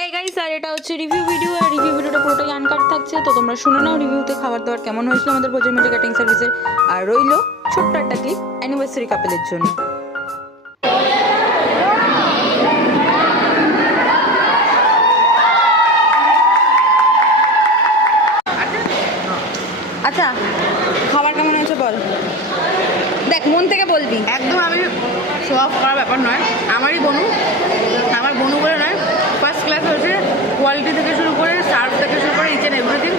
হ্যাঁ গাইস, আর এটা হচ্ছে রিভিউ ভিডিও। আর রিভিউ ভিডিওটা পুরোটাই আনকাট থাকছে, তো তোমরা শুনে নাও রিভিউতে খাবার দাবার কেমন হয়েছিল আমাদের ভোজের মধ্যে ক্যাটারিং সার্ভিসের। আর রইলো ছোট্ট একটা ক্লিপ অ্যানিভার্সারি কাপেলের জন্য। আচ্ছা, খাবার কেমন হয়েছে বল, দেখ মন থেকে বলবি। একদম আমি শো অফ করার ব্যাপার নয়, আমারই বনু, আমার বনু বলে নয়, ফার্স্ট ক্লাস হয়েছে। কোয়ালিটি থেকে শুরু করে সার্ভ থেকে শুরু করে ইচ অ্যান্ড এভরিথিং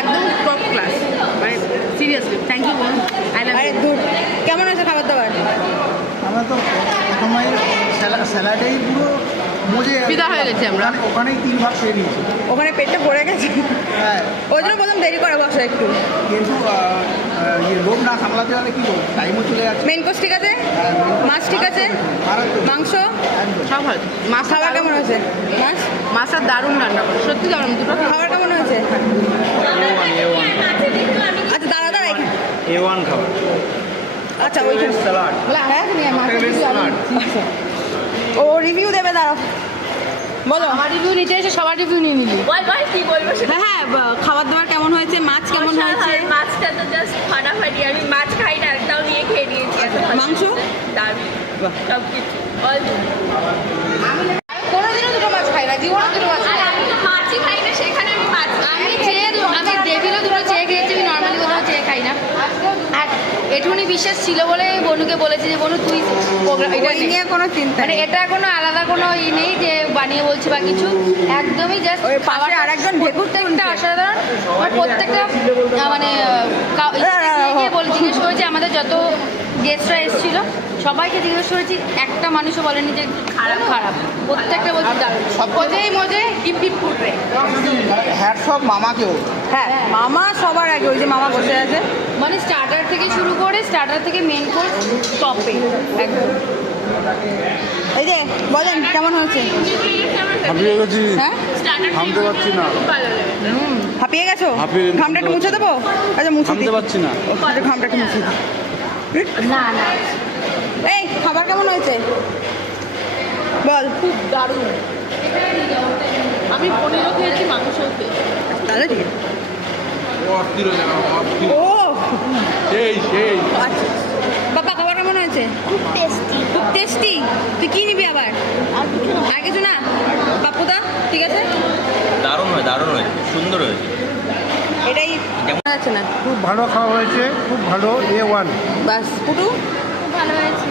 একদম টপ ক্লাস, মানে সিরিয়াসলি থ্যাংক ইউ বনু, আই লাভ আরে দূর, কেমন হয়েছে খাবার দাবার? আমরা তো প্রথমেই স্যালাডেই পুরো মজে ফিদা হয়ে গেছি আমরা। ওখানেই 3 ভাগ খেয়ে নিয়েছি। ওখানে পেটটা ভরে গেছে, হ্যাঁ, ওই জন্য প্রথম দেরি করে বসো একটু। কিন্তু লোভ না সামলাতে হলে কি করবো, টাইমও চলে যাচ্ছে। মেন কোর্স ঠিক আছে, মাছ ঠিক আছে, মাংস সব ভালো। মাছ খাবার কেমন হয়েছে? মাছ মাছটা দারুণ রান্না করে, সত্যি দারুণ। দুটো খাবার কেমন হয়েছে? আচ্ছা দাঁড়া দাঁড়া এখানে। A1 খাবার। আচ্ছা ওইখানে স্যালাড। হ্যাঁ আচ্ছা, ও রিভিউ দেবে, দাঁড়াও বলো। আমার রিভিউ নিতে এসে সবার রিভিউ নিয়ে নিলি। কি বলবো সেটা? হ্যাঁ হ্যাঁ, খাবার দাবার কেমন হয়েছে, মাছ কেমন হয়েছে? মাছটা তো জাস্ট ফাটাফাটি, আমি মাছ খাই না, একটাও নিয়ে খেয়ে নিয়েছি। মাংস? দারুণ সব কিছু অল। কোনোদিনও দুটো মাছ খাই না, জীবনে দুটো মাছ খাই না। আমি তো মাছই খাই না, সেখানে আমি মাছ আমি টেবিলও দুটো চেয়ে খেয়েছি, আমি নর্মালি কোথাও চেয়ে খাই না। আর একটুখানি বিশেষ ছিল বলে বনুকে বলেছি যে বনু তুই প্রোগ্রাম এটা ওই নিয়ে কোনো চিন্তা মানে নেই। এটা কোনো আলাদা কোনো ই নেই যে বানিয়ে বলছি বা কিছু, একদমই জাস্ট ওই পাশে আরেকজন ঢেকুর প্রত্যেকটা অসাধারণ। আর প্রত্যেকটা মানে জিজ্ঞেস করেছি আমাদের যত গেস্টরা এসেছিল সবাইকে জিজ্ঞেস করেছি, একটা মানুষও বলেনি যে খারাপ খারাপ, প্রত্যেকটা বলছি দারুণ। মজেই মজে ডিপ ডিপ ফুটবে। হ্যাটস অফ মামাকেও। হ্যাঁ মামা সবার আগে, ওই যে মামা বসে আছে। মানে স্টার্টার থেকে শুরু করে স্টার্টার থেকে মেন কোর্স টপে একদম। এই যে বলেন কেমন হয়েছে? হাঁপিয়ে গেছি, হ্যাঁ থামতে পারছি না, হাঁপিয়ে গেছো? হাঁপিয়ে গেছি, ঘামটা একটু মুছে দেবো? আচ্ছা মুছে থামতে দিই। পারছি না। আচ্ছা, ঘামটা একটু মুছে দিই। না না এই খাবার কেমন হয়েছে বল। খুব দারুণ। আমি পনিরও খেয়েছি, মাংসও খেয়েছি। তাহলে ঠিক আছে। ও সেই আচ্ছা, বাবা খাবার কেমন হয়েছে? খুব টেস্টি। খুব টেস্টি। তুই কি নিবি আবার? আর কিছু না? বাপুদা ঠিক আছে, দারুণ হয়েছে, সুন্দর হয়েছে। এটাই কেমন যাচ্ছে না? খুব ভালো খাওয়া হয়েছে, খুব ভালো A1। বাস পুটু খুব ভালো হয়েছে।